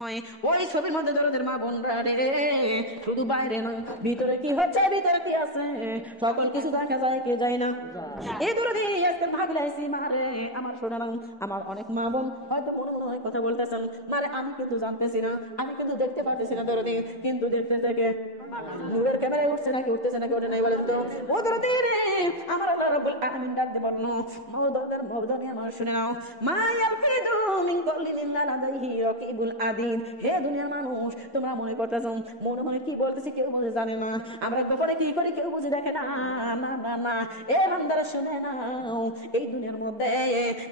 ওই ছবির মধ্যে দরদের মা বোনরা রে, শুধু বাইরে নয় ভিতরে কি হচ্ছে, ভিতরে কি আছে সকল কিছু দেখা যায় কে যায় না। এই দরদি আজকে ভাগলাইছি মারে আমার শোনালাম। আমার অনেক মা বোন হয়তো মনে মনে হয় কথা বলতেছেন, মারে আমি কিন্তু জানতেছি না, আমি কিন্তু দেখতে পারতেছি না দরদি, কিন্তু দেখতে থেকে নূরের ক্যামেরায় উঠছে নাকি উঠতেছে নাকি ওঠে নাই বলেন তো। ও দরদি রে, আমার আল্লাহ রাব্বুল আলামিন ডাক দিয়ে বলল, মা দরদের মবদানি আমার শুনে নাও, মা ইয়ালফিদু মিন কওলিন ইল্লা লাদাইহি রাকিবুল আদিদ। হে দুনিয়ার মানুষ, তোমরা মনে করতেছো মনে মনে কি বলতেছি কেউ বুঝে জানে না, আমরা গোপনে কি করি কেউ বুঝে দেখে না। না না না, এ বান্দারা শুনে নাও, এই দুনিয়ার মধ্যে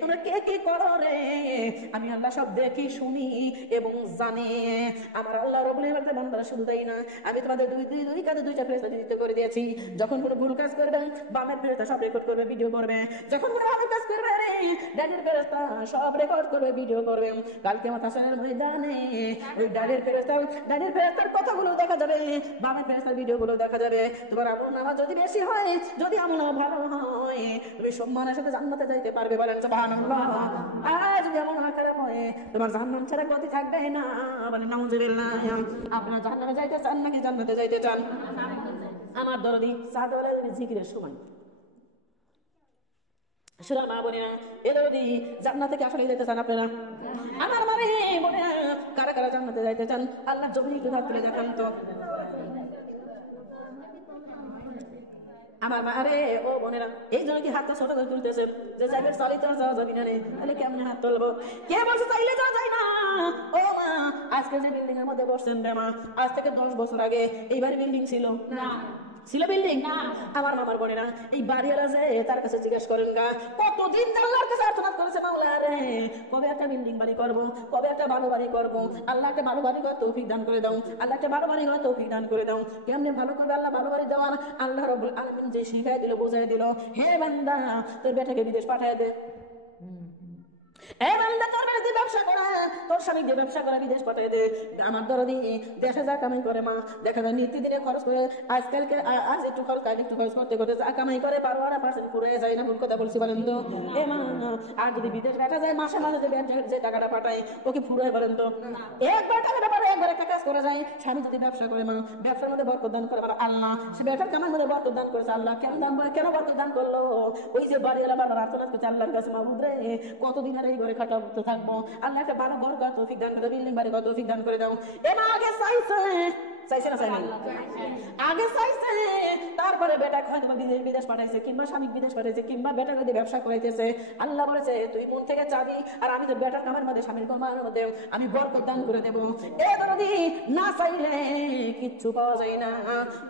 তোমরা কে কি করো রে, আমি আল্লাহ সব দেখি শুনি এবং জানি। আমার আল্লাহ রাব্বুল আলামিন বান্দারা শুধু তাই না, আমি তোমাদের দুই কাঁধে দুইটা ফেরেশতা নিযুক্ত করে দিয়েছি। যখন কোনো ভুল কাজ করবে বামের ফেরেশতা সব রেকর্ড করবে, ভিডিও করবে। যখন কোনো ভালো কাজ করবে রে, ডানের ফেরেশতা সব রেকর্ড করবে, ভিডিও করবে। কালকে হাসরের ময়দানে ওই ডানের ফেরেশতার কথাগুলো দেখা যাবে, বামের ফেরেশতার ভিডিওগুলো দেখা যাবে। তোমার আমল নামাজ যদি বেশি হয়, যদি আমল ভালো হয়, তুমি সম্মানের সাথে জান্নাতে যাইতে পারবে, বলেন সুবহানাল্লাহ। আর যদি আমল খারাপ হয়, তোমার জাহান্নাম ছাড়া গতি থাকবে না, বলেন নাউজুবিল্লাহ। আপনারা জাহান্নামে যাইতে চান নাকি জান্নাতে যাইতে চান? আমার দরদি সাদওয়ালা জিকিরের সময় সুরা মা বোনেরা, এদের জান্নাতে থেকে আসলে যেতে চান আপনারা? আমার মানে বোনেরা, কারা কারা জান্নাতে যাইতে চান? আল্লাহ জমিনে একটু হাত তুলে দেখান তো। আমার মারে ও বোনেরা, এই জন্য কি হাতটা ছোট করে তুলতেছে যে চাইলে সরি তো যাওয়া যাবি না রে, তাহলে কেমনে হাত তুলবো? কে বলছে চাইলে যাওয়া যায় না? ও মা, আজকে যে বিল্ডিং এর মধ্যে বসছেন রে মা, আজ থেকে 10 বছর আগে এইবারে বিল্ডিং ছিল না? ছিল বিল্ডিং না? আমার মামার বোনেরা, এই বাড়িওয়ালা যে তার কাছে জিজ্ঞেস করেন গা, কতদিন আল্লাহর কাছে আর্তনাদ করেছে, মাওলা রে কবে একটা বিল্ডিং বাড়ি করবো, কবে একটা ভালো বাড়ি করবো, আল্লাহ একটা ভালো বাড়ি করার তৌফিক দান করে দাও, আল্লাহ একটা ভালো বাড়ি করার তৌফিক দান করে দাও। কেমনে ভালো করবে আল্লাহ ভালো বাড়ি দেওয়ার? আল্লাহ রাব্বুল আলামিন যে শিখাই দিল, বোঝাই দিল, হে বান্দা তোর বেটাকে বিদেশ পাঠায় দে। ব্যবসা করা, তোর স্বামী দিয়ে ব্যবসা করা, বিদেশ পাঠাই দে। আমার দরদি দেশে যা কামাই করে মা, দেখা যায় নিত্যদিনে খরচ করে, আজকালকে আজ একটু খরচ কাল একটু খরচ করতে করতে যা কামাই করে 12% পুরো যায় না। ভুল কথা বলছি বলেন তো? এ মা, আর যদি বিদেশ পাঠা যায় মাসে মাসে যে টাকাটা পাঠায় ওকে ফুরায় বলেন তো? একবার টাকাটা পাঠায়, একবার একটা কাজ করে যায়। স্বামী যদি ব্যবসা করে মা, ব্যবসার মধ্যে বরকত দান করে আল্লাহ, সে ব্যবসার কামার মধ্যে বরকত দান করেছে আল্লাহ। কেন বরকত দান করলো? ওই যে বাড়িওয়ালা বাবার আর্তনাদ করছে আল্লাহর কাছে, মাহবুব রে কতদিন আর এই ঘরে খাটা থাকবো, আল্লাহ একটা ভালো ঘর করার তৌফিক দান করে দাও, বিল্ডিং বাড়ি করার তৌফিক দান করে দাও। এমা আগে চাইছে না চাইনি? আগে চাইছে, তারপরে বেটাকে হয়তো বিদেশ পাঠাইছে, কিংবা স্বামী বিদেশ পাঠাইছে, কিংবা বেটাকে দিয়ে ব্যবসা করাইতেছে। আল্লাহ বলেছে তুই মন থেকে চাবি, আর আমি তো বেটার কামের মধ্যে স্বামীর কামের মধ্যে আমি বরকত দান করে দেবো। এ দরদি না চাইলে কিচ্ছু পাওয়া যায় না।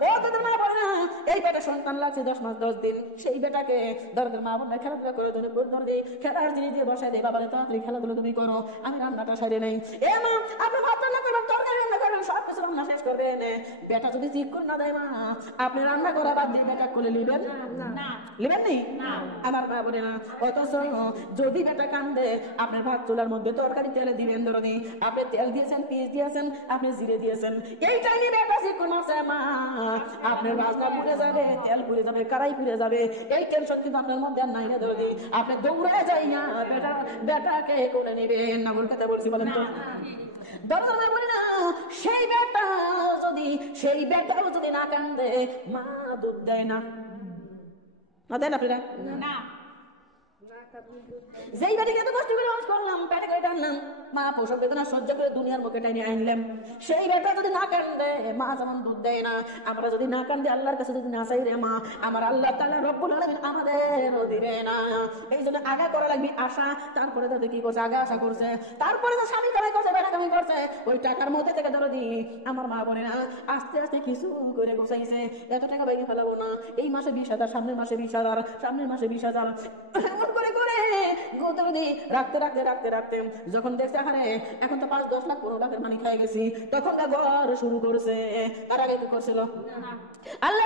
ও তোদের মা বলে না, এই বেটা সন্তান লাগছে 10 মাস 10 দিন, সেই বেটাকে দরদের মা বোনরা খেলাধুলা করে জন্য দরদি খেলার জিনিস দিয়ে বসাই দেয়, বাবা তাড়াতাড়ি খেলাধুলো তুমি করো, আমি রান্নাটা সারি নেই। এ মা, আপনি ভাত রান্না করবেন, তরকারি রান্না করবেন, সব কিছু রান্না শেষ করবেন, বেটা যদি ঠিক করে না দেয় মা, আপনি রান্না করা বাদ দিয়ে বেটা কোলে নিবেন না? নিবেন নি? আমার মা বলে না। অথচ যদি বেটা কান্দে, আপনার ভাত চুলার মধ্যে তরকারি তেলে দিবেন দরদি, আপনি তেল দিয়েছেন, পিস দিয়েছেন, আপনি জিরে দিয়েছেন, এই টাইমে বেটা ঠিক করে মারছে মা, আপনার ভাজনা পুড়ে যাবে, তেল পুড়ে যাবে, কড়াই পুড়ে যাবে, এই টেনশন কিন্তু আপনার মধ্যে আর নাই না দরদি। আপনি দৌড়ে যাই না, বেটাকে কোলে নিবেন না। ভুল কথা বলছি বলেন তো? দরকার বলি না, সেই বেটাও যদি না কান্দে, মা দুধ দেয় না, না দেয় না আপনারা? যেই বাড়িকে এত কষ্ট করে মানুষ করলাম, পেটে করে টানলাম, মা প্রসব বেদনা সহ্য করে দুনিয়ার মুখে টাইনে আনলাম, সেই বেটা যদি না কান্দে, মা যেমন দুধ দেয় না, আমরা যদি না কান্দে, আল্লাহর কাছে যদি না চাই রে মা, আমার আল্লাহ তাআলা রব্বুল আলামিন আমাদেরও দিবে না। এই জন্য আগা করা লাগবে আশা, তারপরে তো কি করছে, আগা আশা করছে, তারপরে তো স্বামী কামাই করছে, বেটা কামাই করছে, ওই টাকার মধ্যে থেকে দরদি আমার মা বলে না, আস্তে আস্তে কিছু করে গোছাইছে, এত টাকা ভেঙে ফেলাবো না, এই মাসে 20,000, সামনের মাসে 20,000, সামনের মাসে 20,000, এমন করে করে গোদরদি রাখতে রাখতে রাখতে রাখতে যখন দেখছে এখন তো 5-10 লাখ 15 লাখের মানি খাই গেছি, তখন ঘর শুরু করছে। তার আগে কি করছিল? আল্লাহ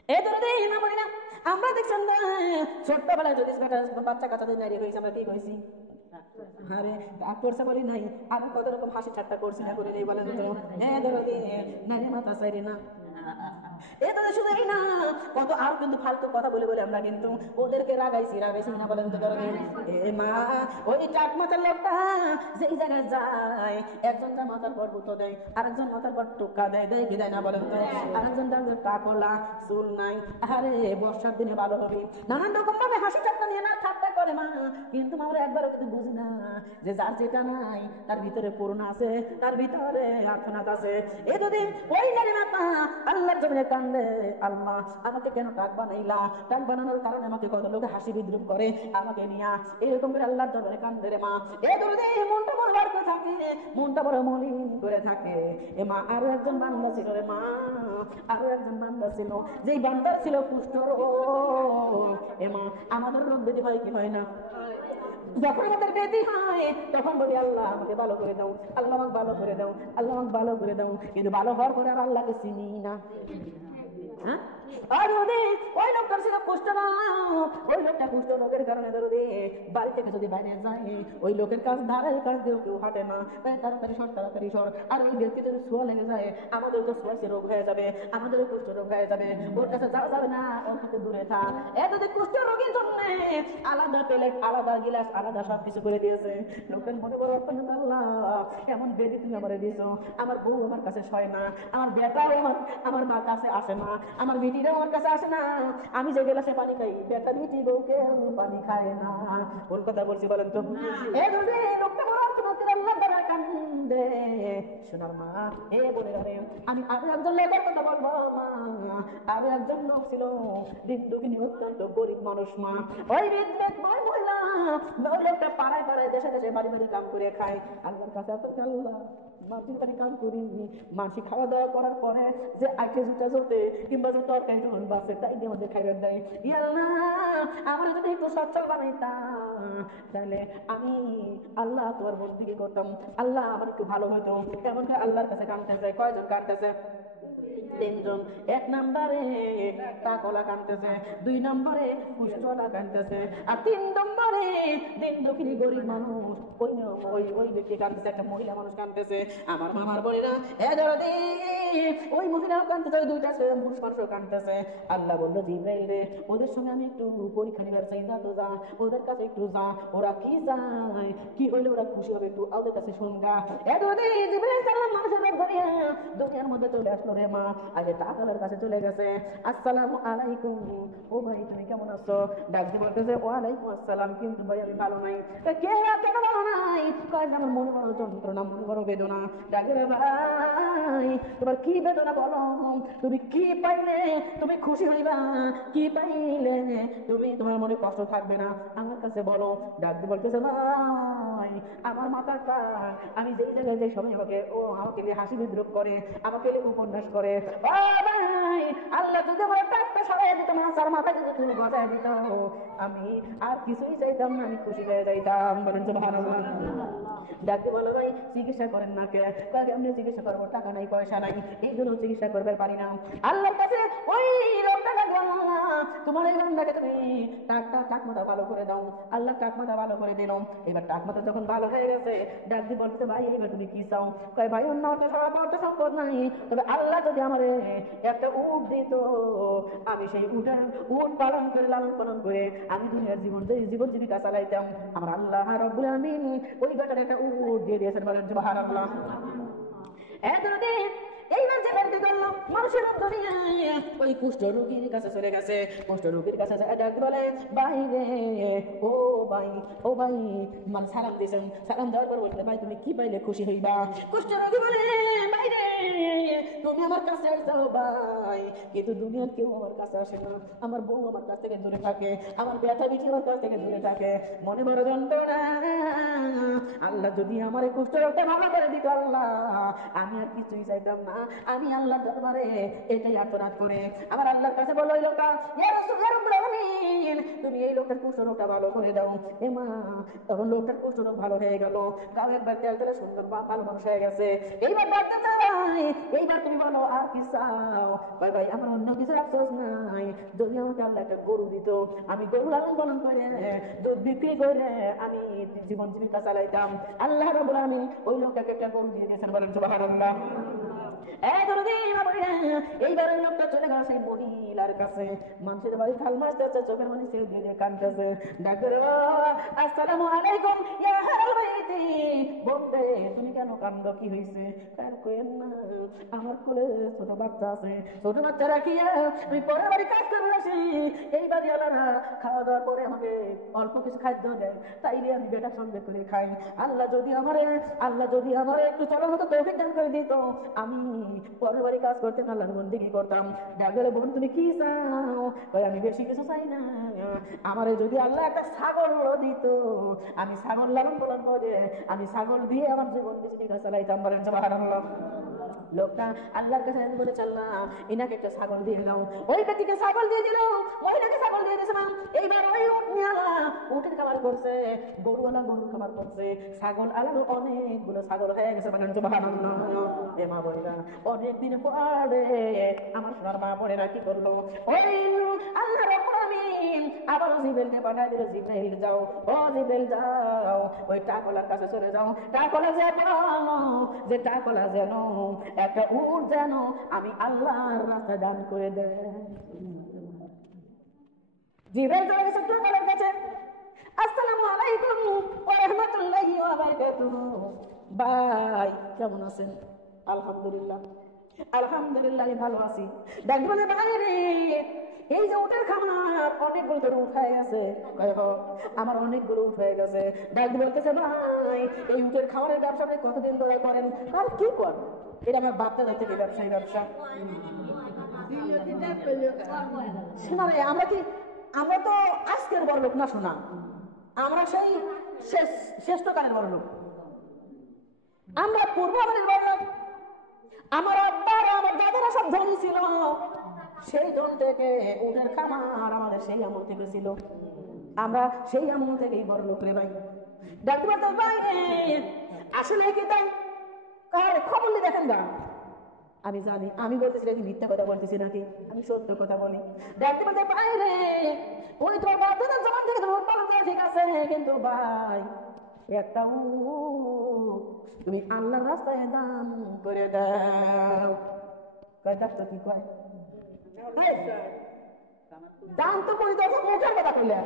এই ধরে দেই না বলি না, আমরা দেখছেন না ছোট্টবেলায় যদি বাচ্চা কাচ্চাদের নারী হয়েছে আমরা কি হয়েছি? আরে ডাক্তার বলি নাই, আমি কত রকম হাসি ঠাট্টা করছি না করে নেই বলেন তো? হ্যাঁ ধরো নারী মাথা চাইরি না শুধু এই না, কত আর কিন্তু ফালতু কথা বলে বলে আমরা কিন্তু ওদেরকে রাগাইছি না বলেন তো? এ মা, ওই চাট মাথার লোকটা যেই জায়গায় যায়, একজন যা মাথার পর বুতো দেয়, আরেকজন মাথার পর টোকা দেয়, দেয় কি দেয় না বলেন তো? আরেকজন তাদের টাকলা চুল নাই, আরে বর্ষার দিনে ভালো হবে, নানান রকম ভাবে হাসি ঠাট্টা নিয়ে না ঠাট্টা করে মা। কিন্তু আমরা একবারও কিন্তু বুঝি না যে যার যেটা নাই তার ভিতরে পূর্ণ আছে, তার ভিতরে আর্থনাথ আছে। এই দুদিন ওই নারী মাতা আল্লাহর জমিনে কান্দে, আল্লাহ আমাকে কেন টাক বানাইলা? টাক বানানোর কারণে আমাকে কত লোকে হাসি বিদ্রুপ করে আমাকে নিয়া, এরকম করে আল্লাহর জমিনে কান্দে রে মা। এই দুদিন মনটা বড় বার করে থাকে, মনটা বড় মলিন করে থাকে। এ মা, আরো একজন বান্দা ছিল রে মা, আরো একজন বান্দা ছিল, যেই বান্দার ছিল কুষ্ঠ রোগ। এ মা, আমাদের রোগ ব্যাধি হয় কি হয় না? যখন আমাদের ব্যাধি হয় তখন বলি আল্লাহ আমাকে ভালো করে দাও, আল্লাহ আমাকে ভালো করে দাও, আল্লাহ আমাকে ভালো করে দাও। কিন্তু ভালো হওয়ার পরে আর আল্লাহকে চিনি না। হ্যাঁ, আর ওই লোকটার ছিল কুষ্ঠ রোগ, ওই লোকটা কুষ্ঠ রোগের কারণে দরদি বাড়ি থেকে যদি বাইরে যায়, ওই লোকের কাজ ধারে কাজ দিয়েও কেউ হাঁটে না, তাড়াতাড়ি সর তাড়াতাড়ি সর। আর ওই ব্যক্তি যদি ছোঁয়া লেগে যায়, আমাদের তো ছোঁয়াশে রোগ হয়ে যাবে, আমাদের কুষ্ঠ রোগ হয়ে যাবে, ওর কাছে যাওয়া যাবে না, ওর থেকে দূরে থাক। যদি কুষ্ঠ রোগীর জন্য আলাদা প্লেট, আলাদা গিলাস, আলাদা সবকিছু করে দিয়েছে। লোকের মনে বড় আল্লাহ এমন বেদি তুমি আমার দিয়েছো, আমার বউ আমার কাছে শয় না, আমার বেটাও আমার মার কাছে আসে না, আমার বেটিরাও আমার কাছে আসে না, আমি যে গেলাসে পানি খাই, বেটা বেটি বউকে পানি খায় না। কোন কথা বলছি বলেন তো? লোকটা বড় আল্লাহ দ্বারা কান্দে। শোনার মা, এ বলে রে, আমি আরো একজন লোকের কথা বলবো মা। আরো একজন লোক ছিল দিন অত্যন্ত গরিব মানুষ মা। ওই মহিলা, ওই লোকটা পাড়ায় পাড়ায় দেশে দেশে বাড়ি বাড়ি কাম করে খায়। আল্লাহর কাছে এত আল্লাহ মাটির বাড়ি কাম করি, মানসি খাওয়া দাওয়া করার পরে যে আইটে জুটা জোতে কিংবা যে তরকারি যখন বাসে তাই দিয়ে আমাদের খাইবার দেয়। আল্লাহ আমরা যদি একটু সচ্ছল বানাইতাম তাহলে আমি আল্লাহ তোমার বন্দিগি করতাম, আল্লাহ আমার একটু ভালো হইতো। এমন করে আল্লাহর কাছে কাঁদতেছে। কয়জন কাঁদতেছে? তিনজন। এক নম্বরে টাকলা কাঁদতেছে, দুই নম্বরে কুষ্ঠলা কাঁদতেছে, আর তিন নম্বরে দিন দক্ষিণী গরিব মানুষ ওই ব্যক্তি কাঁদতেছে, একটা মহিলা মানুষ কাঁদতেছে। আমার মামার বোনেরা ওই মহিলাও কাঁদতেছে, ওই দুইটা পুরুষ মানুষও কাঁদতেছে। আল্লাহ বললো জিব্রাইল রে, ওদের সঙ্গে আমি একটু পরীক্ষা নিবার চাই, যা তো যা, ওদের কাছে একটু যা, ওরা কি চায়, কি হইলে ওরা খুশি হবে, একটু ওদের কাছে শুনগা। জিব্রাইল সালাম মানুষের ব্যাগ ধরিয়া দুনিয়ার মধ্যে চলে আসলো রে মা। আগে টাকালার কাছে চলে গেছে। আসসালামু আলাইকুম, ও ভাই তুমি কেমন আছো? ডাক দিয়ে বলতেছে ওয়ালাইকুম আসসালাম, কিন্তু ভাই আমি ভালো নাই। কে কেন ভালো নাই? কয় আমার মনে বড় যন্ত্রণা, মনে বড় বেদনা। ডাক দিয়ে ভাই তোমার কি বেদনা বলো, তুমি কি পাইলে তুমি খুশি হইবা, কি পাইলে তুমি তোমার মনে কষ্ট থাকবে না, আমার কাছে বলো। ডাক দিয়ে বলতেছে ভাই আমার মাথাটা, আমি যেই জায়গায় যাই সবাই আমাকে নিয়ে হাসি বিদ্রুপ করে, আমাকে উপন্যাস করে। ও ভাই আল্লাহ যদি আমার টাকটা সরাই দিত, মাথার মাথা যদি তুমি গজায় দিত, আমি আর কিছুই চাইতাম না, আমি খুশি হয়ে যাইতাম। বলেন সুবহানাল্লাহ। ডাকতে বলো ভাই চিকিৎসা করেন না কে? আমি চিকিৎসা করবো, টাকা নাই পয়সা নাই, এই জন্য চিকিৎসা করতে পারি না। আল্লাহর কাছে ওই লোকটা ডাকবো, তোমার এই বান্দাকে তুমি টাক মাথা ভালো করে দাও। আল্লাহ টাক মাথা ভালো করে দিল। এবার টাক মাথা যখন ভালো হয়ে গেছে, ডাক দিয়ে বলতে ভাই এবার তুমি কি চাও? কয় ভাই অন্য অর্থ সম্পদ নাই, তবে আল্লাহ যদি আমার একটা উট দিত, আমি সেই উট পালন করে লালন পালন করে আমি দুনিয়ার জীবন জীবিকা চালাইতাম। আমার আল্লাহ রাব্বুল আলামিন ওই বেটার একটা উট দিয়ে দিয়েছেন। বলেন সুবহানাল্লাহ। এইবার যে ব্যক্তি করলো মানুষের দুনিয়ায় ওই কুষ্ঠ রোগীর কাছে চলে গেছে। কুষ্ঠ রোগীর কাছে ডাক বলে ভাই রে, ও ভাই মানে সালাম দিয়েছেন। সালাম দেওয়ার পর বলতে ভাই তুমি কি পাইলে খুশি হইবা? কুষ্ঠ রোগী বলে ভাই রে, তুমি আমার কাছে আসছো ভাই, কিন্তু দুনিয়ার কেউ আমার কাছে আসে না, আমার বউ আমার কাছ থেকে দূরে থাকে, আমার বেটা বিটি আমার কাছ থেকে দূরে থাকে, মনে বড় যন্ত্রণা। আল্লাহ যদি আমার এই কুষ্ঠ রোগটা ভালো করে দিত, আল্লাহ আমি আর কিছুই চাইতাম না, আমি আল্লাহর দরবারে এটাই আর্তনাদ করে আমার আল্লাহর কাছে বলল ওই লোকটা, তুমি এই লোকটার কুষ্ঠ রোগটা ভালো করে দাও। এ মা, তখন লোকটার কুষ্ঠ রোগ ভালো হয়ে গেল, গাঁও একবার তেল তেলে সুন্দর ভালো মানুষ হয়ে গেছে। এইবার ডাক্তার এইবার তুমি বলো আর কি চাও? ভাই আমার অন্য কিছু আফসোস নাই, যদি আমাকে আল্লাহ একটা গরু দিত, আমি গরু লালন পালন করে দুধ বিক্রি করে আমি জীবন জীবিকা চালাইতাম। আল্লাহ রাব্বুল আলামিন ওই লোকটাকে একটা গরু দিয়ে দিয়েছেন, বলেন সুবহানাল্লাহ। এইবার ওই লোকটা চলে গেল সেই মহিলার কাছে, মানুষের বাড়ি থাল মাছ যাচ্ছে, চোখের মানে ছেড়ে দিয়ে দিয়ে কাঁদতেছে। ডাক্তার আসসালামু আলাইকুম ইয়া আহলাল বাইতি, বলতে তুমি কেন কান্দো, কি হয়েছে? কার কইেন না, আমার কোলে ছোট বাচ্চা আছে, ছোট বাচ্চা রাখিয়া আমি পরের বাড়ি কাজ করে আসি। এই বাড়ি আলাদা খাওয়া দাওয়ার পরে আমাকে অল্প কিছু খাদ্য দেয়, তাইলে আমি বেটার সঙ্গে করে খাই। আল্লাহ যদি আমারে একটু চলার মতো তৌফিক দান করে দিত, আমি পরের বাড়ি কাজ করতে আল্লাহর বন্দেগী করতাম। ডাক্তারে বোন তুমি কি চাও? আমি বেশি কিছু চাই না, আমারে যদি আল্লাহ একটা ছাগল দিত, আমি ছাগল লালন পালন করে আমি ছাগল দিয়ে আমার জীবন জীবিকা চালাইতাম, বলেন সুবহানাল্লাহ। লোকটা আল্লাহর কাছে বলে চাল্লাম, এনাকে একটা ছাগল দিয়ে দাও। ওই ব্যক্তিকে ছাগল দিয়ে দিল, মহিলাকে ছাগল দিয়ে দিয়েছিলাম। এইবার ওই উটের খাবার করছে, গরুওয়ালা গরুর খাবার করছে, ছাগল আলাদা অনেকগুলো ছাগল হয়ে গেছে, বলেন সুবহানাল্লাহ। এ মা বোনেরা, অনেকদিন পরে আমার সোনার মা বোনেরা কি করলো, ওই আল্লাহ রাব্বুল আলামিন আবারও জিবরাইলকে পাঠিয়ে দিল, জিবরাইল যাও, ও জিবরাইল যাও, ওই টাকলার কাছে চলে যাও, টাকলা যে টাকলা যেন একটা উট যেন আমি আল্লাহর রাস্তায় দান করে দেয়। জিবরাইল চলে গেছে টাকলার কাছে, আসসালামু আলাইকুম ওয়া রাহমাতুল্লাহি ওয়া বারাকাতুহু। ভাই কেমন আছেন? আলহামদুলিল্লাহ, আলহামদুলিল্লাহ ভালো আছি। ডাক বলে ভাই রে, এই যে উটের খামার অনেকগুলো ধরে উঠায় গেছে, আমার অনেকগুলো উঠ হয়ে গেছে। ডাক বলতেছে ভাই এই উটের খামারের ব্যবসা আপনি কতদিন ধরে করেন? আর কি করেন? এটা আমার বাপটা যাচ্ছে কি ব্যবসায়ী ব্যবসা। শোনা রে, আমরা তো আজকের বড় লোক না, শোনা আমরা সেই শ্রেষ্ঠকালের বড় লোক, আমরা পূর্বকালের বড় লোক। আমার আব্বার আমার দাদারা সব ধনী ছিল, সেই ধন থেকে উটের খামার আমাদের সেই আমল থেকে ছিল, আমরা সেই আমল থেকেই বড় লোক রে ভাই। ডাক্তার বলতে ভাই আসলে কি তাই? কার খবর নিয়ে দেখেন না, আমি জানি আমি বলতেছি নাকি মিথ্যা কথা বলতেছি নাকি আমি সত্য কথা বলি। ডাক্তার বলতে ভাই রে, ওই তো বাধ্যতার জমান থেকে তোমার পালন করা ঠিক আছে, কিন্তু ভাই একটা তুমি আল্লাহর রাস্তায় দান করে দাও। ডাক্তার কি কয়? দান তো করে দাও, মুখের কথা কইলে।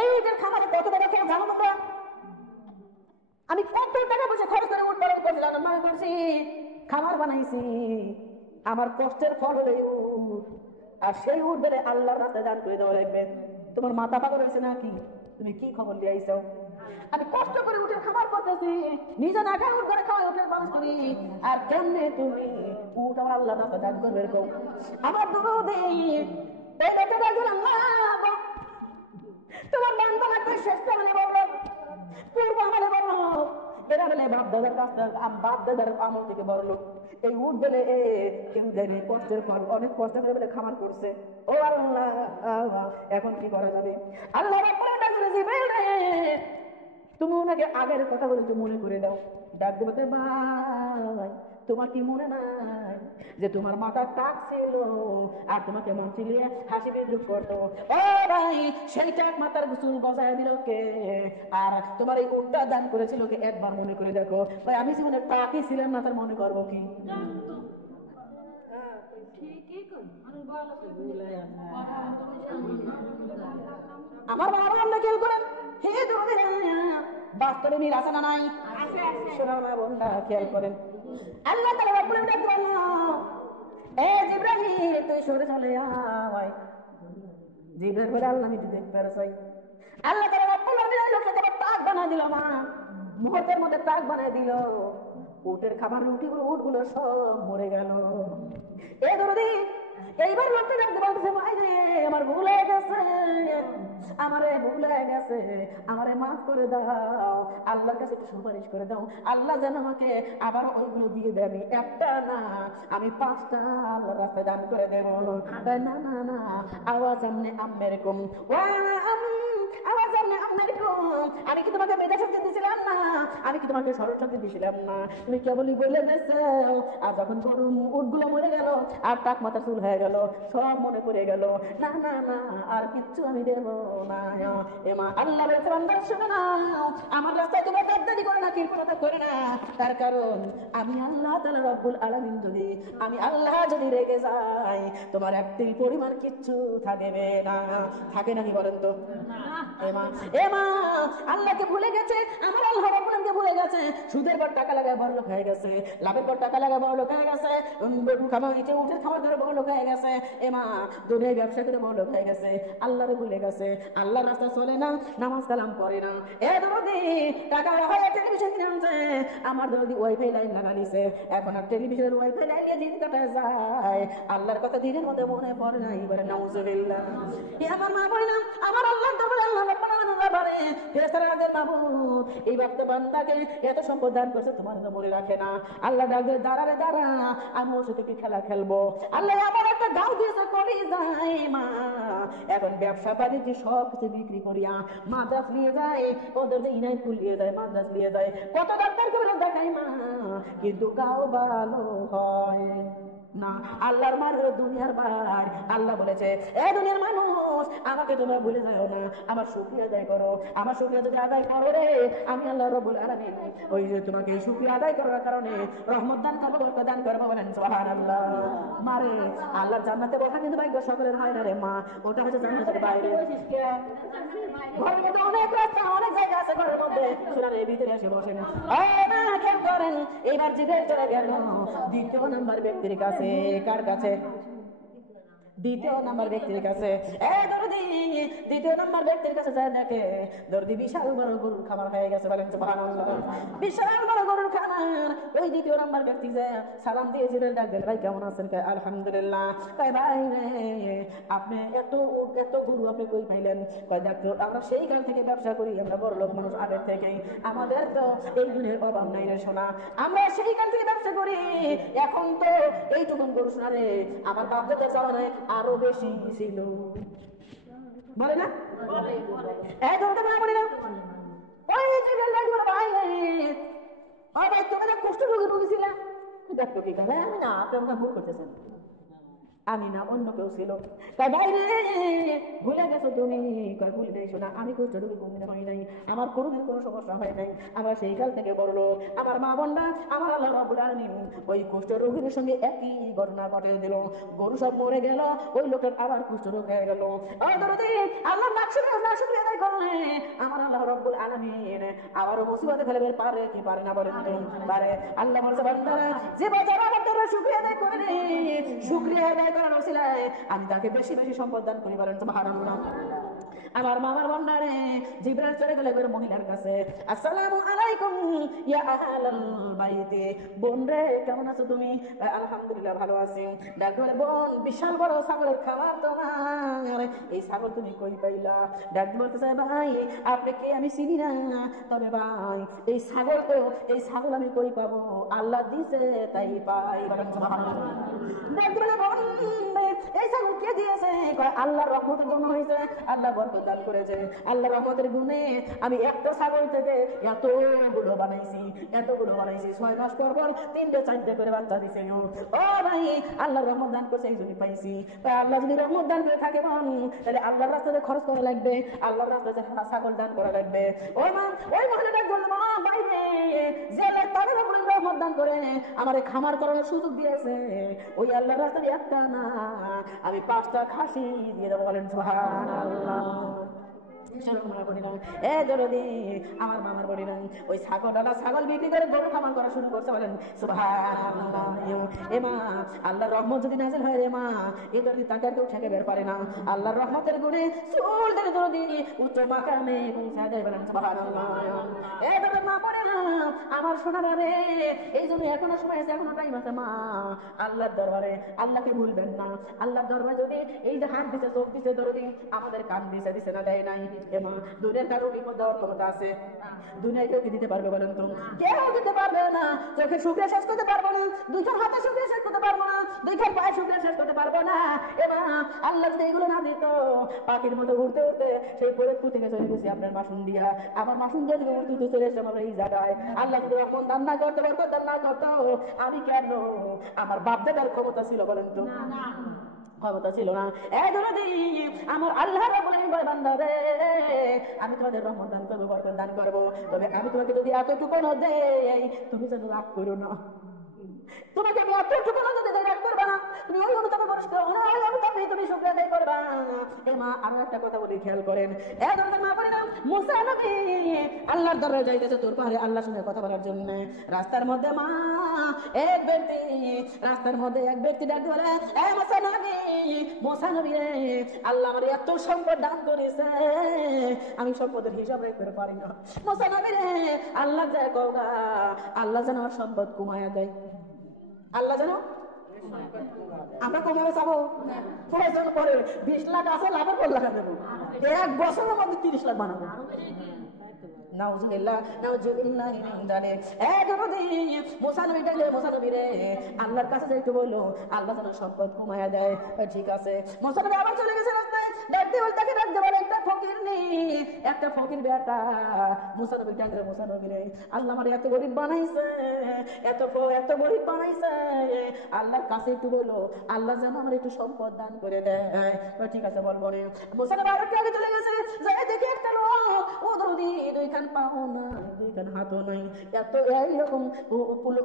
এই উটের খামারে কত টাকা খরচ জানো তোমরা? আমি কত টাকা পয়সা খরচ করে উট পালন করছি, লালন পালন করছি, খামার বানাইছি, আমার কষ্টের ফল হলো উট। আর সেই উট ধরে আল্লাহর রাস্তায় দান করে দেওয়া লাগবে। তোমার মাথা পাগল হয়েছে নাকি? তুমি কি খবর দিয়ে আইসাও? আমি কষ্ট করে উঠে খাবার করতেছি, নিজে না খাই উঠ করে খাওয়াই উঠে মানুষ করি, আর কেমনে তুমি উঠ আমার আল্লাহ রাস্তায় দান করবে এরকম? আমার দুরুদে তোমার বান্দা লাগবে শ্রেষ্ঠ মানে বলল, পূর্ব আমলে বলল, এরা বলে বাপ দাদার কাছ থেকে বাপ দাদার আমল থেকে বড় লোক। এই উঠ বলে কেউ দেয়নি, কষ্টের ফল, অনেক কষ্ট করে বলে খামার করছে। ও আল্লাহ, এখন কি করা যাবে? আল্লাহ তুমি ওনাকে আগের কথা বলে একটু মনে করে দাও। ডাক দেবো ভাই, তোমার কি মনে নাই যে তোমার মাথার টাক ছিল আর তোমাকে মানছিলে হাসি বিদ্রুপ করতো? ও ভাই, সেই টাক মাথার চুল বজায় দিল কে? আর তোমার এই উটটা দান করেছিল কে? একবার মনে করে দেখো ভাই, আমি জীবনে টাকই ছিলাম না, তার মনে করবো কি? আমার বাবা আমরা খেয়াল করেন, হে বাস্তবে মিল আছে না নাই? শোনা মা বোনরা খেয়াল করেন, আল্লাহ তাআলা রাব্বুল আলামিন বললেন, এ জিবরাইল তুই সরে চলে আয়। জিবরাইল বলে আল্লাহ আমি দেখতে পারছি। আল্লাহ তাআলা রাব্বুল আলামিন লোকটাকে টাক বানায় দিল, মা মুহূর্তের মধ্যে টাক বানায় দিল। উটের খাবার রুটিগুলো উটগুলো সব মরে গেল। এ দরদি এইবার লোকটা ডাকতে বলতেছে, ভাই রে আমার ভুল হয়ে গেছে, আমারে ভুল হয়ে গেছে, আমারে মাফ করে দাও, আল্লাহর কাছে একটু সুপারিশ করে দাও, আল্লাহ যেন আমাকে আবার ওইগুলো দিয়ে দেয়, আমি একটা না আমি 5টা আল্লাহর রাস্তায় দান করে দেব। না না না, আওয়াজ আমনে আম্মেরকম, আওয়াজ আমনে আম্মেরকম, আমি কি তোমাকে মেধা শক্তি দিয়েছিলাম না? আমি কি তোমাকে সরল শান্তি দিছিলাম না? তুমি কেবলই বলে গেছো। আর যখন গরু উটগুলো মরে গেল আর টাক মাথা চুল হয়ে গেল, সব মনে পড়ে গেল, না না না আর কিচ্ছু আমি দেব না। এমা আল্লাহ বলেছে বান্দা শুনে না, আমার রাস্তায় তোমার গাদ্দারি করে না, কৃপণতা করে না। তার কারণ আমি আল্লাহ তাআলা রব্বুল আলামিন, যদি আমি আল্লাহ যদি রেগে যাই তোমার একটিল পরিমাণ কিচ্ছু থাকবে না। থাকে নাকি বলেন তো? এমা আল্লাহকে ভুলে গেছে, আমার আল্লাহ রব্বুল আলামিনকে ভুলে গেছে। সুদের পর টাকা লাগায় বড় লোক হয়ে গেছে, লাভের পর টাকা লাগায় বড় লোক হয়ে গেছে, উঠে খাবার ধরে বড় লোক হয়ে গেছে। এমা দুনিয়ায় ব্যবসা করে বড় লোক হয়ে গেছে, আল্লাহরে ভুলে গেছে, আল্লাহর রাস্তা চলে না, নামাজ কালাম করে না। এ দরদি টাকা হয় টেলিভিশন কিনে আনছে, আমার দরদি ওয়াইফাই লাইন লাগা দিছে, এখন আর টেলিভিশনের ওয়াইফাই লাইন দিয়ে দিন কাটা যায়। আল্লাহর কথা দিনের মধ্যে মনে পড়ে না, এবারে নাউজুবিল্লাহ। এ আমার মা বলে না, আমার আল্লাহ তাআলা আল্লাহ রাব্বুল আলামিন ব্যাপারে ফেরেশতারা আগে মাবুদ এই বান্দা বান্দাকে এত সম্পদ দান করেছে, তোমার তো মনে রাখে না। আল্লাহ ডাকে দাঁড়া রে দাঁড়া, আমি ওর সাথে কি খেলা খেলবো। আল্লাহ আমার একটা গাও দিয়েছে করি যায় মা, এখন ব্যবসা বাণিজ্য সব কিছু বিক্রি করিয়া মাদ্রাস নিয়ে যায়, ওদের ইনাইপুর নিয়ে যায়, মাদ্রাস নিয়ে যায়, কত ডাক্তার করে দেখাই মা, কিন্তু গাও ভালো হয় না। আল্লাহর মার দুনিয়ার বার। আল্লাহ বলেছে এ দুনিয়ার মানুষ, আমাকে তোমরা ভুলে যাও না, আমার শুকরিয়া আদায় করো। আমার শুকরিয়া যদি আদায় করো রে, আমি আল্লাহ রাব্বুল আলামিন ওই যে তোমাকে শুকরিয়া আদায় করার কারণে রহমত দান করবো, বরকত দান করবো। বলেন সুবহানাল্লাহ। মারে আল্লাহর জান্নাতে বসা কিন্তু ভাগ্য সকলের হয় না রে মা, ওটা হচ্ছে জান্নাতের বাইরে। ঘরের মধ্যে অনেক রাস্তা, অনেক জায়গা আছে ঘরের মধ্যে, শুনান এই ভিতরে এসে বসেন। খেয়াল করেন, এবার জিজ্ঞেস চলে গেল দ্বিতীয় নাম্বার ব্যক্তির কাছে। কার কাছে? দ্বিতীয় নাম্বার ব্যক্তির কাছে। দ্বিতীয় নাম্বার ব্যক্তির কাছে যায়, দেখে দরদি বিশাল বড় গরুর খামার হয়ে গেছে। বলেন সুবহানাল্লাহ। বিশাল বড় গরুর খামার। ওই দ্বিতীয় নাম্বার ব্যক্তি যায় সালাম দিয়েছিলেন, ডাক দেন ভাই কেমন আছেন? কয় আলহামদুলিল্লাহ। কয় ভাই রে আপনি এত এত গরু আপনি কই পাইলেন? কয় দেখো আমরা সেই কাল থেকে ব্যবসা করি, আমরা বড় লোক মানুষ আগের থেকেই, আমাদের তো এই দিনের অভাব নাই রে সোনা, আমরা সেই কাল থেকে ব্যবসা করি, এখন তো এইটুকুন গরু সোনা রে, আমার বাপদের চরণে আরো বেশি ছিল। বলে না এই ধরতে না বলি না ওই যে ভাই ওই ভাই তোমরা কষ্ট রোগে ভুগেছিল, দেখো কি করে আমি না, আপনারা ভুল করতেছেন, আমি না অন্য কেউ ছিল। তাই বাইরে ভুলে গেছো তুমি? কয় ভুলে নাই শোনা, আমি কষ্ট রোগী কোনদিন হয় নাই, আমার কোনোদিন কোনো সমস্যা হয় নাই, আমার সেই কাল থেকে বড় লোক, আমার মা বোনরা আমার আল্লাহ রাব্বুল আলামিন ওই কুষ্ঠ রোগীর সঙ্গে একই ঘটনা ঘটিয়ে দিল, গরু সব মরে গেল, ওই লোকের আবার কুষ্ঠ রোগ হয়ে গেল। আল্লাহ শুকরিয়া আদায় করলে আমার আল্লাহ রাব্বুল আলামিন আবারও মুসিবতে ফেলবে, পারে কি পারে না? বলেন পারে। আল্লাহ বলছে বান্দারা যে বাজারে আমার তোমরা শুকরিয়া আদায় করে নে, শুকরিয়া আদায় করার ওসিলায় আমি তাকে বেশি বেশি সম্পদ দান করি। বলেন সুবহানাল্লাহ। আমার মামার বন্ডারে জিবরাইল চলে গেল এবার মহিলার কাছে, আসসালামু আলাইকুম ইয়া আহলাল বাইতি। বোন রে কেমন আছো তুমি? আলহামদুলিল্লাহ ভালো আছি। ডাক বলে বোন বিশাল বড় ছাগলের খাবার তোমার, এই ছাগল তুমি কই পাইলা? ডাক বলতেছে ভাই আপনি কে আমি চিনি না, তবে ভাই এই ছাগল তো, এই ছাগল আমি কই পাবো? আল্লাহ দিছে তাই পাই। বলেন সুবহানাল্লাহ। ডাক বলে বোন এই ছাগল কে দিয়েছে? আল্লাহর রহমতের জন্য হয়েছে, আল্লাহ বরকত দান করেছে, আল্লাহ রহমতের গুণে আমি একটা ছাগল থেকে এতগুলো বানাইছি, এতগুলো বানাইছি, 6 মাস পর পর 3টে 4টে করে বাচ্চা দিছে। ও ভাই আল্লাহর রহমত দান করছে এই জন্যই পাইছি। তাই আল্লাহ যদি রহমত দান করে থাকে বোন, তাহলে আল্লাহর রাস্তাতে খরচ করা লাগবে, আল্লাহর রাস্তাতে ছাগল দান করা লাগবে। ও মা ওই মহিলাটা বলল মা বাইরে যে তাদের উপরে রহমত দান করে আমারে খামার করার সুযোগ দিয়েছে, ওই আল্লাহর রাস্তায় একটা না আমি 5টা খাসি দিয়ে দেবো। বলেন সুবহানাল্লাহ। আমার মামার বলিলেন ওই ছাগল বিক্রি করে গরু খামার করা শুরু করছে। বলেন সুবহানাল্লাহ। এ মা আল্লাহর রহমত যদি নাযিল হয় রে মা, এটা কি তাকে কেউ ঠেকে বের পারে না। আল্লাহর রহমতের গুণে চুল ধরে যদি উচ্চ মাকামে পৌঁছা যায়। বলেন সুবহানাল্লাহ। এ তবে মা পড়ে না আমার সোনারা রে, এই জন্য এখনো সময় আছে, এখনো টাইম আছে মা। আল্লাহর দরবারে আল্লাহকে ভুলবেন না। আল্লাহর দরবারে যদি এই যে হাত দিছে, চোখ দিছে, দরদি আমাদের কান দিছে, দিছে না দেয় নাই? এমা দুনিয়ার কারো বিপদ দেওয়ার ক্ষমতা আছে? দুনিয়ায় কেউ কি দিতে পারবে বলেন তো? কেউ দিতে পারবে না। চোখে শুকিয়ে শেষ করতে পারবো না, দুইখান হাতে শুকিয়ে শেষ করতে পারবো না, দুইখান পায়ে শুকিয়ে শেষ করতে পারবো না। এমা আল্লাহ যদি এগুলো না দিত, পাখির মতো উড়তে উড়তে সেই ফরিদপুর থেকে চলে গেছি আপনার মাসুম দিয়া, আমার মাসুম দিয়ে থেকে উড়তে উড়তে চলে এসে আমার এই জায়গায়। আল্লাহ যদি এখন দান না করতে পারতো, দান না করতো, আমি কেন? আমার বাপ দাদার ক্ষমতা ছিল বলেন তো? ক্ষমতা ছিল না। আমার আল্লাহ রাব্বুল আলামিন বলে, বান্দা রে, আমি তোমাদের রহমত দান করবো, বরকত দান করবো, তবে আমি তোমাকে যদি এতটুকু না দেই, তুমি যেন রাগ করো না। তোমাকে আমি এতটুকু না যদি রাগ করবা না, তুমি ওই অনুতাপে পরিষ্কার ওই অনুতাপে তুমি শুকরিয়া আদায় করবা। এ মা, আরো একটা কথা বলি, খেয়াল করেন। এ ধরনের মা বলে না, মুসা নবী আল্লাহর দরবারে যাইতেছে তোর পাহাড়ে আল্লাহর সঙ্গে কথা বলার জন্য। রাস্তার মধ্যে মা এক ব্যক্তি ডাক বলে, এ মুসা নবী রে, আল্লাহ আমার এত সম্পদ দান করেছে, আমি সম্পদের হিসাব রাখতে পারি না। মুসা নবী রে, আল্লাহ যায় কওগা, আল্লাহ যেন আমার সম্পদ কমায়া দেয়। আল্লাহ যেন আমরা কমাবে চাবো, প্রয়োজন পরে 20 লাখ আছে, লাভের 4 লাখ দেবো, 1 বছরের মধ্যে 30 লাখ বানাবো। নাউজুবিল্লাহ, নাউজুবিল্লাহ মিন যালিক। মুসা নবী ডাকলে, মুসা নবী রে, আল্লাহর কাছে যাইতে বললো, আল্লাহ যেন সম্পদ কমায়া দেয়। ঠিক আছে, মুসা নবী আবার চলে গেছে রাস্তায়। ডাকতে বলে একটা ফকির নেই, একটা ফকির বেটা। মুসা নবী ডাকলে, মুসা নবী রে, আল্লাহ আমার এত গরিব বানাইছে, এত গরিব বানাইছে, আল্লাহর কাছে একটু বলো, আল্লাহ যেন আমার একটু সম্পদ দান করে দেয়। ঠিক আছে, বলবো না। মুসা নবী আবার আগে চলে গেছে, যাই দেখে একটা লোক, ও দরদি, দুইখান পাও নাই, দুইখান হাতও নাই, এত এইরকম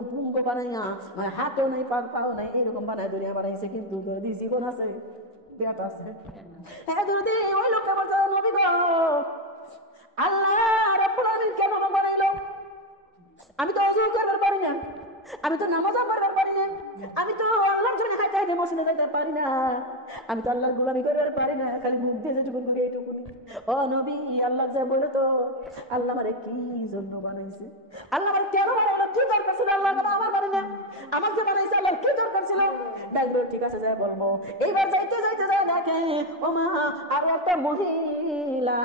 পুঙ্গ বানাইয়া, মানে হাতও নাই, পাও নাই, এইরকম বানায় দুনিয়া বানাইছে, কিন্তু দরদি জীবন আছে, পেট আছে। হ্যাঁ দরদি, ওই লোকটা বলছে, নবী গো, আল্লাহ রাব্বুল আলামিন কেন বানাইলো? আমি তো ওযু করতে পারি না, আমি তো নামাজ পড়তে পারি না, আমি তো আল্লাহর জন্য হাঁটতে হাঁটতে মসজিদে যেতে পারি না, আমি তো আল্লাহর গোলামি করতে পারি না, খালি মুখ দিয়ে যেটুকু মুখে এইটুকুনি। ও নবী, আল্লাহ যা বলে তো, আল্লাহ আমারে কি জন্য বানাইছে? আল্লাহ আমার কেন বানাইলো? কি দরকার ছিল আল্লাহ আমার বানাই না? আমার যে বানাইছে আল্লাহ কি দরকার ছিল? ডাকলো, ঠিক আছে যা বলবো। এইবার যাইতে যায় দেখে, ও মা, আর একটা মহিলা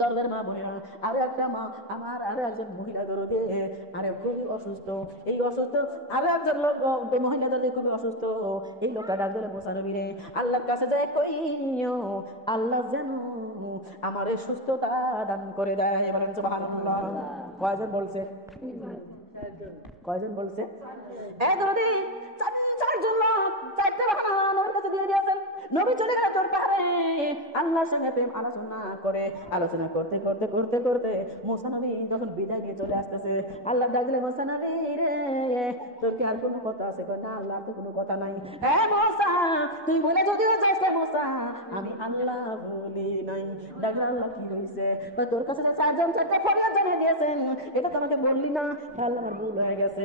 দরগার মা বলে, আরো একটা মা, আমার আরো একজন মহিলা দরদে, আরে খুবই অসুস্থ, এই অসুস্থ আরো একজন লোক মহিলা দরদে খুবই অসুস্থ। এই লোকটা ডাক দিলে, মুসা নবী রে, আল্লাহর কাছে যায় কইও, আল্লাহ যেন আমার সুস্থতা দান করে দেয়। বলেন সুবহানাল্লাহ। কয়জন বলছে? কয়জন বলছে? চারজন লোক, 4টে বাহানা নবীর কাছে দিয়ে দিয়েছেন। নবী চলে গেল তোর পাহাড়ে, আল্লাহর সঙ্গে প্রেম আলোচনা করতে মুসা নবী যখন বিদায় দিয়ে চলে আসতেছে, আল্লাহ ডাক দিলে, মুসা নবী রে, তোর কি আর কোনো কথা আছে? না, আল্লাহ তো কোনো কথা নাই। হ্যাঁ মুসা, তুই বলে যদিও যাস না মুসা, আমি আল্লাহ বলি নাই। ডাকলে, আল্লাহ কি হয়েছে? তোর কাছে যে 4টা ফরিয়াদ জানিয়ে দিয়েছেন, এটা তো আমাকে বললি না। আল্লাহ আমার ভুল হয়ে গেছে,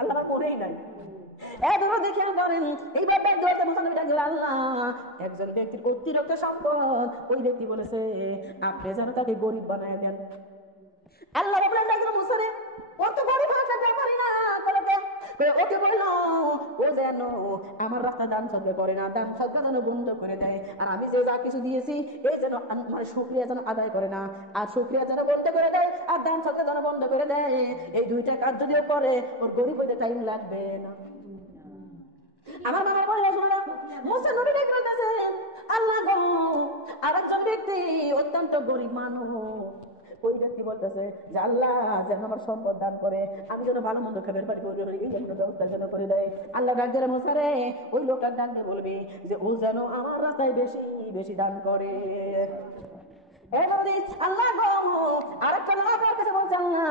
আল্লাহ আমার মনেই নাই। দেখে বলেন, এই ব্যাপার ধরতে মুসা নবী ডাকলে, আল্লাহ একজন ব্যক্তির অতিরিক্ত সম্পদ, ওই ব্যক্তি বলেছে আপনি যেন তাকে গরিব বানায় দেন। আল্লাহ রাব্বুল আলামিন ডাকলেন, মুসা রে, ও তো গরিব হতে পারি না, ওকে বলল ও যেন আমার রাস্তা দান সদকা করে না, দান সদকা যেন বন্ধ করে দেয়, আর আমি যে যা কিছু দিয়েছি এই যেন আমার শুকরিয়া যেন আদায় করে না, আর শুকরিয়া যেন বন্ধ করে দেয়, আর দান সদকা যেন বন্ধ করে দেয়। এই 2টা কাজ যদিও করে, ওর গরিব হইতে টাইম লাগবে না। আমার বাবা বলল, শোনো, মুসা নবী বলতেছে, আল্লাহ গো, আরেকজন ব্যক্তি অত্যন্ত গরিব মানুষ, ওই ব্যক্তি বলতেছে যে আল্লাহ যেন আমার সম্পদ দান করে, আমি যেন ভালো মন্দ খাবার পারি, এই ব্যবস্থা যেন করে দেয়। আল্লাহ ডাক দিলে, মুসা রে, ওই লোকটার ডাক দিয়ে বলবি যে ও যেন আমার রাস্তায় বেশি বেশি দান করে। আল্লাহ আরেকটা লোকের কাছে বলছে, আল্লাহ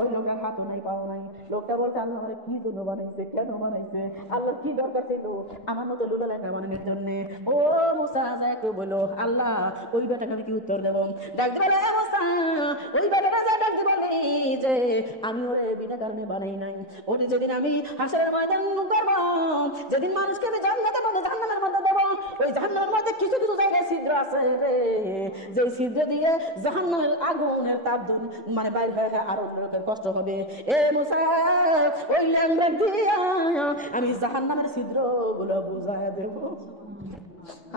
ওই লোকের হাতও নাই, পাও নাই। লোকটা বলছে, আল্লাহ আমার কি জন্য বানাইছে, কেন বানাইছে, আল্লাহ কি দরকার ছিল আমার মতো লুলা লেখা বানানোর জন্য? ও মুসা, একটু বলো, আল্লাহ ওই বেটাকে আমি কি উত্তর দেবো? ডাক দিবে, মুসা, ওই বেটাটা যা ডাক দিবে যে আমি ওরে বিনা কারণে বানাই নাই। ওরে যেদিন আমি হাসরের ময়দান করবো, যেদিন মানুষকে আমি জান্নাতের মধ্যে, জাহান্নামের মধ্যে দেবো, ওই জাহান্নামের মধ্যে কিছু কিছু জায়গায় ছিদ্র আছে রে, যে ছিদ্র দিয়ে জাহান্নামের আগুনের তাপ মানে বাইরে হয়ে আরো লোকের কষ্ট হবে। এ মুসা, ওই ল্যাংড়া দিয়া আমি জাহান্নামের ছিদ্র গুলো বুঝায় দেবো।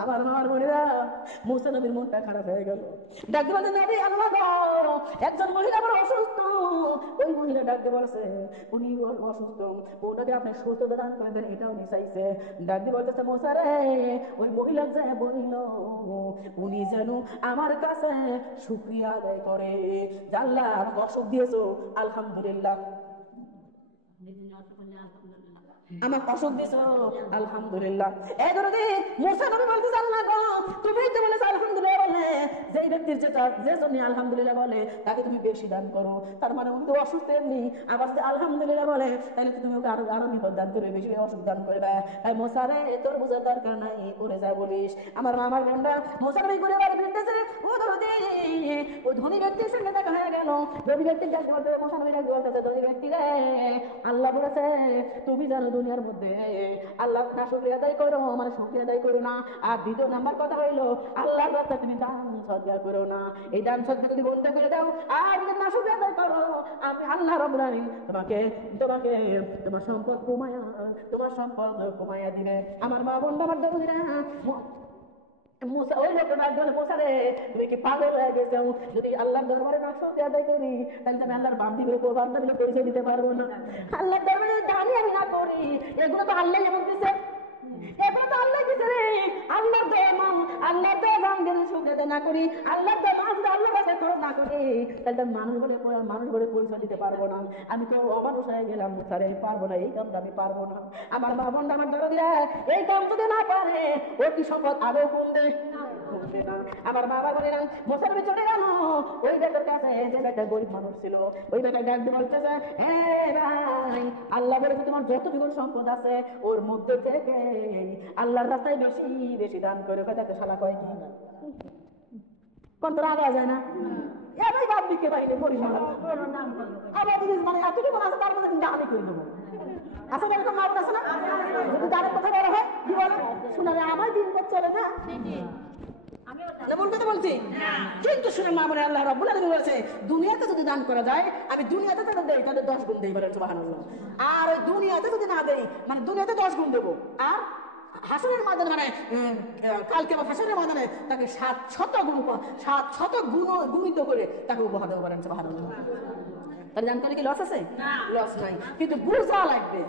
আমার মার বোনেরা, মুসা নবীর মনটা খারাপ হয়ে গেল। ডাকতে বলতে নবী আল্লাহ গো, একজন মহিলা বড় অসুস্থ। ওই মহিলা ডাকতে বলছে উনি অসুস্থ, ওনাকে আপনি সুস্থতা দান করে দেন, এটা উনি চাইছে। ডাকতে বলতেছে মুসা রে, ওই মহিলা যে বলিল উনি যেন আমার কাছে শুকরিয়া আদায় করে, আল্লাহ আমাকে অসুখ দিয়েছো, আলহামদুলিল্লাহ। আমার অসুখ দিয়েছ, আলহামদুলিল্লাহ। এই ধরো মুসা নবী বলতেছে আল্লাহ গো, তুমি তো বলেছো আলহামদুলিল্লাহ বলে, যেই ব্যক্তির যে জন্য আলহামদুলিল্লাহ বলে তাকে তুমি বেশি দান করো। তার মানে উনি তো অসুস্থ এমনি, আবার যদি আলহামদুলিল্লাহ বলে তাহলে তুমি ওকে আরো আরো বিপদ দান করবে, বেশি অসুখ দান করবে। মুসা রে, তোর বোঝার দরকার নাই, করে যা বলিস। আমার মামার বোনরা মুসা নবী করে বাড়ি ফিরতেছে, ও ধরো ও ধনী ব্যক্তির সঙ্গে দেখা হয়ে গেল। ধনী ব্যক্তির ডাক বলতে মুসা নবী ডাক বলতেছে, ধনী ব্যক্তি রে, আল্লাহ বলেছে তুমি জানো দুনিয়ার মধ্যে আল্লাহ না শুকরিয়া আদায় করো, মানে শুকরিয়া আদায় করো না। আর দ্বিতীয় নাম্বার কথা হইলো আল্লাহর রাস্তায় তুমি দান সদকা করো না। এই দান সদকা যদি বন্ধ করে দাও আর যদি না শুকরিয়া আদায় করো, আমি আল্লাহ রাব্বুল আলামিন তোমাকে তোমার সম্পদ কমাইয়া দিবে। আমার মা বোন আমার দরদিরা, ওই লোকটা বলে মুসা রে, তুমি কি পাগল হয়ে গেছো? যদি আল্লাহর দরবারে না শুকরিয়া আদায় করি তাহলে আমি আল্লাহর বান্দি বলে পরিচয় দিতে পারবো না। আল্লাহর দরবারে দানি আমি না করি, এগুলো তো আল্লাহ এমন দিছে, এগুলো তো আল্লাহ দিছে রে। আল্লাহর দয়া যদি শুকরিয়া না করি, আল্লাহর দয়া যদি আল্লাহর কাছে খরচ না করি, তাহলে মানুষ বলে পরিচয় দিতে পারবো না। আমি তো অমানুষ হয়ে গেলাম, স্যার পারবো না, এই কামটা আমি পারবো না। আমার মা বোন আমার দরদিরা, এই কাম যদি না পারে ও কি সম্পদ আদৌ কমবে? আমার বাবা বলে না মুসা নবী চলে গেল ওই বেটার কাছে, যে বেটা গরিব মানুষ ছিল। ওই বেটা ডাক দিয়ে বলতেছে, ভাই আল্লাহ বলেছে তোমার যত জীবন সম্পদ আছে ওর মধ্যে থেকে আল্লাহর রাস্তায় বেশি বেশি দান করে। তাতে শালা কয় কি কোন তোর আগা যায় না, এবারে বাদ দিকে বাইরে গরিব মানুষ আবার জিনিস মানে এতটুকু আছে, তার মধ্যে কিন্তু আমি করে দেবো। আচ্ছা এরকম মা বোন আছে না, যদি তাদের কথা বলা হয় কি বলে শোনাবে, আমার দিন চলে না বলছি। কিন্তু শুনে মা বলে আল্লাহ রাব্বুল আলামিন বলেছে দুনিয়াতে যদি দান করা যায় আমি দুনিয়াতে তাদের দেই, তাদের 10 গুণ দেই, বলেন সুবহানাল্লাহ। আর ওই দুনিয়াতে যদি না দেই মানে দুনিয়াতে 10 গুণ দেবো, আর হাসরের ময়দানে মানে কালকে বা হাসরের ময়দানে তাকে 700 গুণ গুণিত করে তাকে উপহার দেবো, বলেন সুবহানাল্লাহ। তাহলে দান করলে কি লস আছে? লস নাই, কিন্তু বুঝা লাগবে।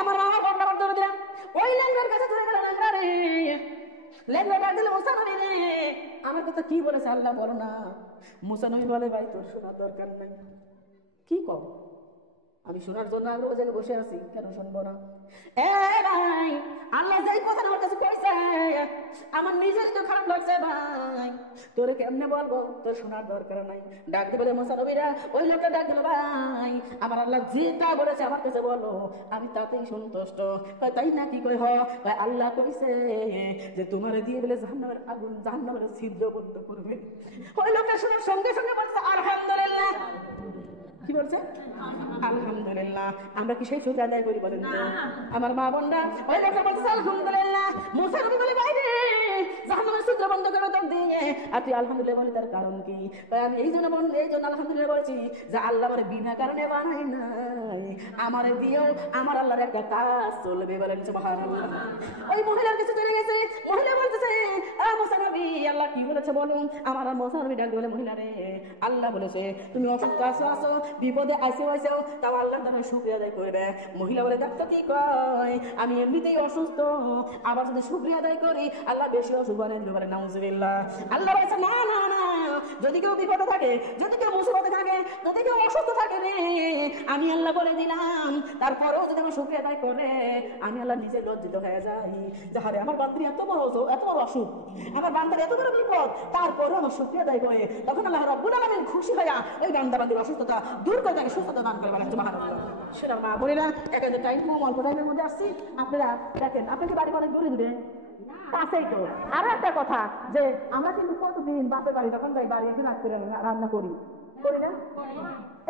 আমার মামা বন্ডাবার ধরে দিলাম, ওই ল্যাংড়ার কাছে ধরে গেল, ল্যাংড়া রে আমার কথা কি বলেছে আল্লাহ বলো না। মুসা নবী বলে ভাই তোর শোনার দরকার নাই, কি কব আমি শোনার জন্য আগ্রহ জায়গায় বসে আছি, কেন শুনবো না? ভাই আল্লাহ যাই কথা আমার কাছে কইছে আমার নিজের তো খারাপ লাগছে ভাই, তোরে কেমনে বলবো তোর শোনার দরকার নাই। ডাক দিয়ে বলে মুসা নবীরা, ওই লোকটা ডাক দিল, ভাই আমার আল্লাহ যেটা বলেছে আমার কাছে বলো, আমি তাতেই সন্তুষ্ট। তাই না? কি কই হয় আল্লাহ কইছে যে তোমারে দিয়ে বলে জাহান্নামের আগুন, জাহান্নামের ছিদ্র বন্ধ করবে। ওই লোকটা শোনার সঙ্গে সঙ্গে বলছে আলহামদুলিল্লাহ। কি বলছে? আলহামদুলিল্লাহ। আমরা কি সেই শুকরিয়া আদায় করি বলেন তো? আমার মা বোনরা ওই লোকটা বলছে আলহামদুলিল্লাহ। মুসা নবী বলে বাইরে জাহান্নামের ছিদ্র বন্ধ করে দাও দিয়ে, আর তুই আলহামদুলিল্লাহ বলি তার কারণ কি? আমি এই জন্য আলহামদুলিল্লাহ বলেছি যে আল্লাহ আমার বিনা কারণে বানাই নাই, আমার দিয়েও আমার আল্লাহর একটা কাজ চলবে, বলেন সুবহানাল্লাহ। ওই মহিলার কাছে চলে গেছে, মহিলা বলতেছে মুসা নবী আল্লাহ কি বলেছে বলুন। আমার মুসা নবী ডাক বলে, মহিলা রে আল্লাহ বলেছে তুমি অসুস্থ আসো বিপদে আসো তাও আল্লাহ তাআলা শুকরিয়া আদায় করবে। মহিলা বলে দেখতো কি কয়, আমি এমনিতেই অসুস্থ, আবার যদি শুকরিয়া আদায় করি আল্লাহ বেশি অসুখ বানিয়ে দিতে পারে, নাউজুবিল্লাহ। আল্লাহ বলেছে না না না, যদি কেউ বিপদে থাকে, যদি কেউ মুসিবতে থাকে, যদি কেউ অসুস্থ থাকে রে, আমি আল্লাহ বলে দিলাম, তারপরেও যদি আমার শুকরিয়া আদায় করে আমি আল্লাহ নিজে লজ্জিত হয়ে যাই, যাহারে আমার বান্দার এত বড় অসুখ, আমার বান্দার এত বড় বিপদ, তারপরেও আমার শুকরিয়া আদায় করে, তখন আল্লাহ রাব্বুল আলামিন খুশি হয়ে ওই বান্দার অসুস্থতা দূর করে তাকে সুস্থতা দান করে, বলেন সুবহানাল্লাহ। সেটা মা বলিনা এখানে টাইম অল্প টাইমের মধ্যে আসছি, আপনারা দেখেন আপনাকে বাড়ি অনেক দূরে দিবে কাছেই তো। আরো একটা কথা যে আমরা কিন্তু প্রতিদিন বাপের বাড়ি যখন যাই বাড়ি এসে রাত করে রান্না করি না,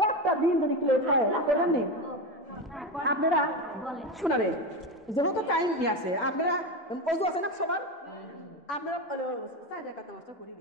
একটা দিন যদি প্লেট হয় করেন নি আপনারা শোনাবে, যেহেতু টাইম আছে আপনারা অজু আছে না সবার, আপনারা 4 টাকা করি